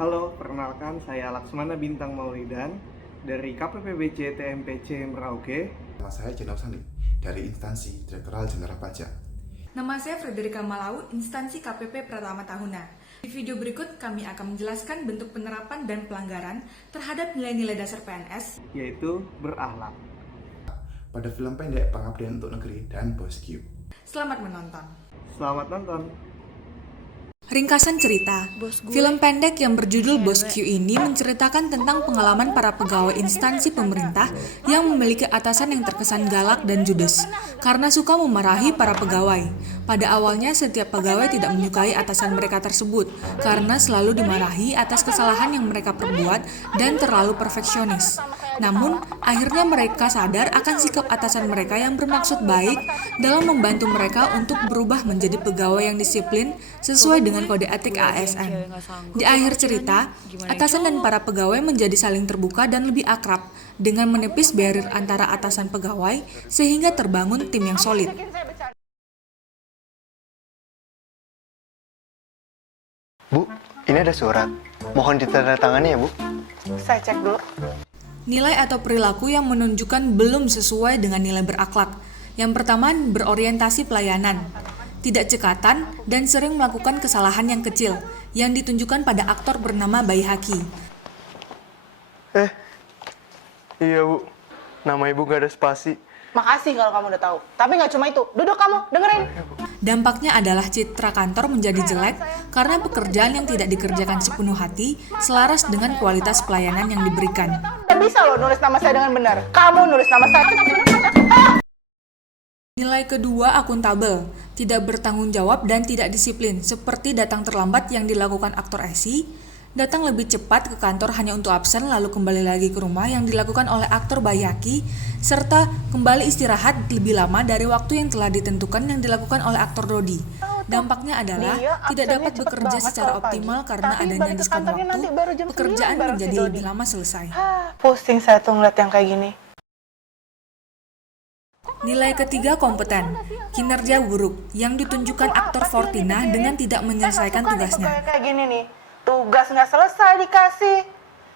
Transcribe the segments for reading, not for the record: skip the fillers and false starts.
Halo, perkenalkan saya Laksmana Bintang Maulidan dari KPPBC TMPC Merauke. Nama saya Jenau Sani dari Instansi Direktorat Jenderal Pajak. Nama saya Frederika Malau, Instansi KPP Pratama Tahuna. Di video berikut kami akan menjelaskan bentuk penerapan dan pelanggaran terhadap nilai-nilai dasar PNS, yaitu berakhlak. Pada film pendek Pengabdian untuk Negeri dan Bosku. Selamat menonton. Selamat nonton. Ringkasan cerita, film pendek yang berjudul Bosku ini menceritakan tentang pengalaman para pegawai instansi pemerintah yang memiliki atasan yang terkesan galak dan judes karena suka memarahi para pegawai. Pada awalnya setiap pegawai tidak menyukai atasan mereka tersebut karena selalu dimarahi atas kesalahan yang mereka perbuat dan terlalu perfeksionis. Namun, akhirnya mereka sadar akan sikap atasan mereka yang bermaksud baik dalam membantu mereka untuk berubah menjadi pegawai yang disiplin sesuai dengan kode etik ASN. Di akhir cerita, atasan dan para pegawai menjadi saling terbuka dan lebih akrab dengan menepis barrier antara atasan pegawai sehingga terbangun tim yang solid. Bu, ini ada surat. Mohon ditandatangani ya, Bu. Saya cek dulu. Nilai atau perilaku yang menunjukkan belum sesuai dengan nilai berakhlak. Yang pertama, berorientasi pelayanan, tidak cekatan, dan sering melakukan kesalahan yang kecil, yang ditunjukkan pada aktor bernama Bayi Haki. Iya, Bu. Nama Ibu gak ada spasi. Makasih kalau kamu udah tahu. Tapi nggak cuma itu. Duduk kamu, dengerin. Dampaknya adalah citra kantor menjadi jelek karena pekerjaan yang tidak dikerjakan sepenuh hati selaras dengan kualitas pelayanan yang diberikan. Nggak bisa loh nulis nama saya dengan benar. Kamu nulis nama saya. Nilai kedua, akuntabel, tidak bertanggung jawab dan tidak disiplin, seperti datang terlambat yang dilakukan aktor Esi, datang lebih cepat ke kantor hanya untuk absen lalu kembali lagi ke rumah yang dilakukan oleh aktor Bayaki, serta kembali istirahat lebih lama dari waktu yang telah ditentukan yang dilakukan oleh aktor Dodi. Dampaknya adalah tidak dapat bekerja secara optimal karena adanya diskon waktu, pekerjaan menjadi lebih lama selesai. Pusing saya tuh ngeliat yang kayak gini. Nilai ketiga, kompeten, kinerja buruk, yang ditunjukkan aktor Fortina dengan tidak menyelesaikan tugasnya. Kayak gini nih. Tugas nggak selesai dikasih,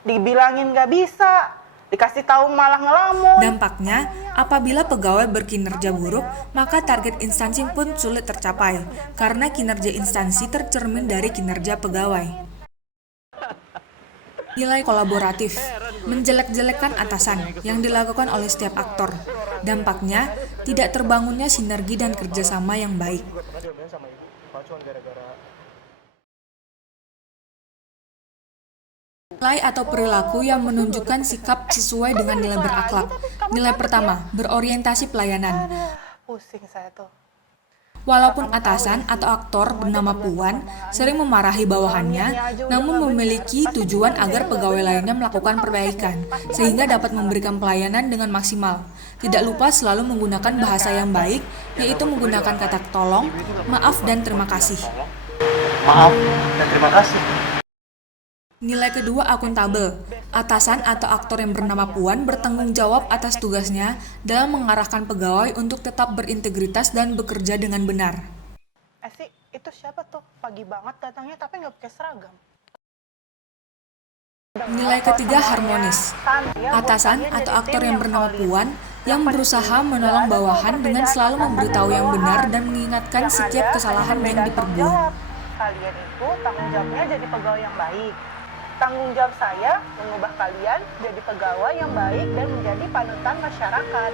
dibilangin nggak bisa, dikasih tahu malah ngelamun. Dampaknya, apabila pegawai berkinerja buruk, maka target instansi pun sulit tercapai, karena kinerja instansi tercermin dari kinerja pegawai. Nilai kolaboratif, menjelek-jelekkan atasan, yang dilakukan oleh setiap aktor. Dampaknya, tidak terbangunnya sinergi dan kerjasama yang baik. Nilai atau perilaku yang menunjukkan sikap sesuai dengan nilai berakhlak. Nilai pertama, berorientasi pelayanan. Pusing saya tuh. Walaupun atasan atau aktor bernama Puan sering memarahi bawahannya, namun memiliki tujuan agar pegawai lainnya melakukan perbaikan, sehingga dapat memberikan pelayanan dengan maksimal. Tidak lupa selalu menggunakan bahasa yang baik, yaitu menggunakan kata tolong, maaf, dan terima kasih. Maaf dan terima kasih. Nilai kedua, akuntabel. Atasan atau aktor yang bernama Puan bertanggung jawab atas tugasnya dalam mengarahkan pegawai untuk tetap berintegritas dan bekerja dengan benar. Itu siapa tuh? Pagi banget datangnya tapi nggak pakai seragam. Nilai ketiga, harmonis. Atasan atau aktor yang bernama Puan yang berusaha menolong bawahan dengan selalu memberitahu yang benar dan mengingatkan setiap kesalahan yang diperbuat. Kalian itu tanggung jawabnya jadi pegawai yang baik. Tanggung jawab saya mengubah kalian jadi pegawai yang baik dan menjadi panutan masyarakat.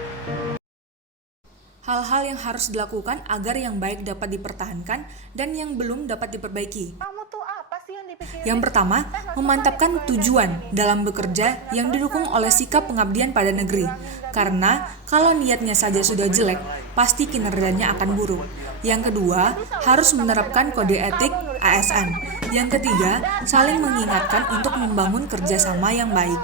Hal-hal yang harus dilakukan agar yang baik dapat dipertahankan dan yang belum dapat diperbaiki. Kamu tuh apa sih yang dipikirin? Yang pertama, memantapkan tujuan dalam bekerja yang didukung oleh sikap pengabdian pada negeri. Karena kalau niatnya saja sudah jelek, pasti kinerjanya akan buruk. Yang kedua, harus menerapkan kode etik ASN. Yang ketiga, saling mengingatkan untuk membangun kerjasama yang baik.